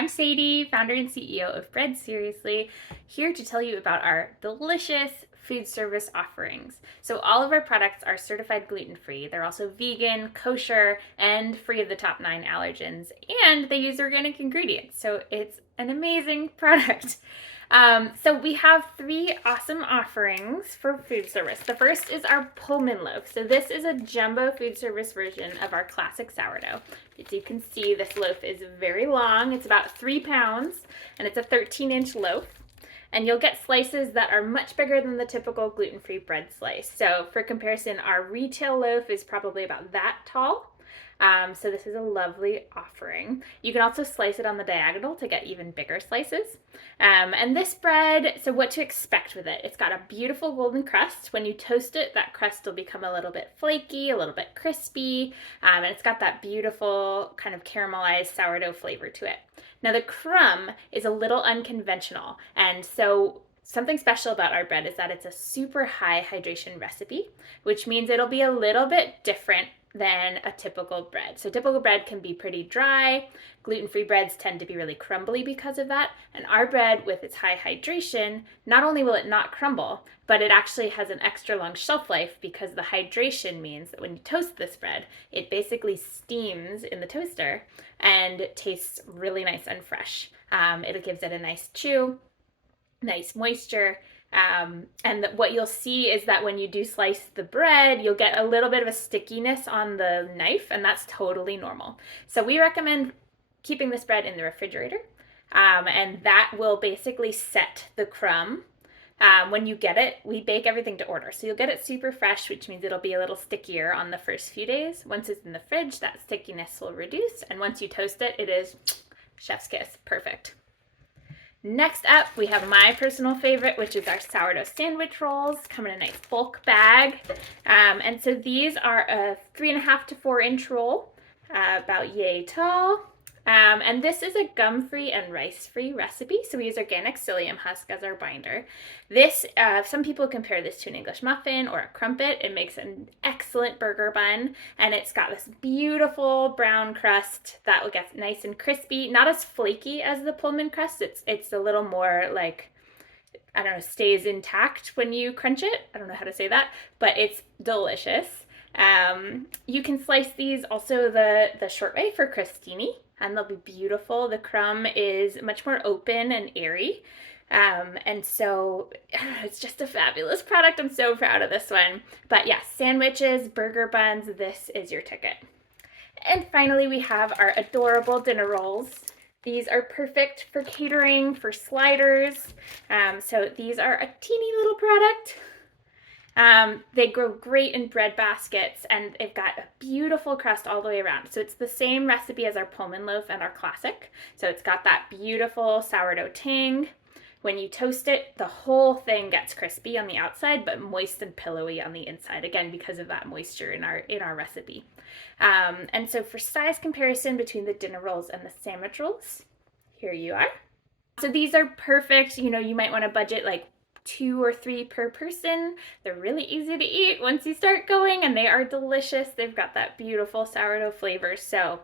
I'm Sadie, founder and CEO of Bread Seriously, here to tell you about our delicious food service offerings. So all of our products are certified gluten-free. They're also vegan, kosher, and free of the top 9 allergens, and they use organic ingredients. So it's an amazing product. So we have 3 awesome offerings for food service. The first is our Pullman loaf. So this is a jumbo food service version of our classic sourdough. As you can see, this loaf is very long. It's about 3 pounds, and it's a 13-inch loaf. And you'll get slices that are much bigger than the typical gluten-free bread slice. So for comparison, our retail loaf is probably about that tall. So this is a lovely offering. You can also slice it on the diagonal to get even bigger slices. And this bread, so what to expect with it? It's got a beautiful golden crust. When you toast it, that crust will become a little bit flaky, a little bit crispy, and it's got that beautiful kind of caramelized sourdough flavor to it. Now the crumb is a little unconventional, and so something special about our bread is that it's a super high hydration recipe, which means it'll be a little bit different than a typical bread. So typical bread can be pretty dry. Gluten-free breads tend to be really crumbly because of that. And our bread, with its high hydration, not only will it not crumble, but it actually has an extra long shelf life because the hydration means that when you toast this bread, it basically steams in the toaster and tastes really nice and fresh. It gives it a nice chew, nice moisture. And what you'll see is that when you do slice the bread, you'll get a little bit of a stickiness on the knife, and that's totally normal. So we recommend keeping this bread in the refrigerator, and that will basically set the crumb. When you get it, we bake everything to order. So you'll get it super fresh, which means it'll be a little stickier on the first few days. Once it's in the fridge, that stickiness will reduce, and once you toast it, it is chef's kiss, perfect. Next up, we have my personal favorite, which is our sourdough sandwich rolls. Come in a nice bulk bag. And so these are a 3.5 to 4 inch roll, about yay tall. And this is a gum-free and rice-free recipe. So we use organic psyllium husk as our binder. This, some people compare this to an English muffin or a crumpet. It makes an excellent burger bun, and it's got this beautiful brown crust that will get nice and crispy. Not as flaky as the Pullman crust. It's a little more like, I don't know, stays intact when you crunch it. I don't know how to say that, but it's delicious. You can slice these also the short way for crostini, and they'll be beautiful. The crumb is much more open and airy. And so it's just a fabulous product. I'm so proud of this one. But yeah, sandwiches, burger buns, this is your ticket. And finally, we have our adorable dinner rolls. These are perfect for catering, for sliders. So these are a teeny little product. They grow great in bread baskets, and they've got a beautiful crust all the way around. So it's the same recipe as our Pullman loaf and our classic. So it's got that beautiful sourdough tang. When you toast it, the whole thing gets crispy on the outside, but moist and pillowy on the inside, again, because of that moisture in our recipe. And so for size comparison between the dinner rolls and the sandwich rolls, here you are. So these are perfect. You know, you might want to budget like 2 or 3 per person. They're really easy to eat once you start going, and they are delicious. They've got that beautiful sourdough flavor, so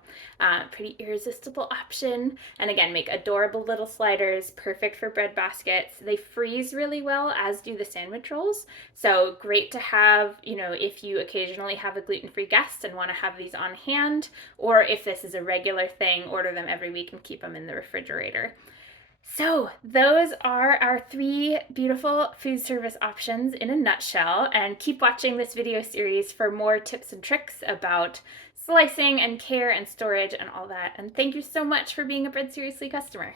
pretty irresistible option. And again, make adorable little sliders, perfect for bread baskets. They freeze really well, as do the sandwich rolls, so great to have, you know, if you occasionally have a gluten-free guest and want to have these on hand, or if this is a regular thing, order them every week and keep them in the refrigerator. So those are our 3 beautiful food service options in a nutshell, and keep watching this video series for more tips and tricks about slicing and care and storage and all that. And thank you so much for being a Bread Seriously customer.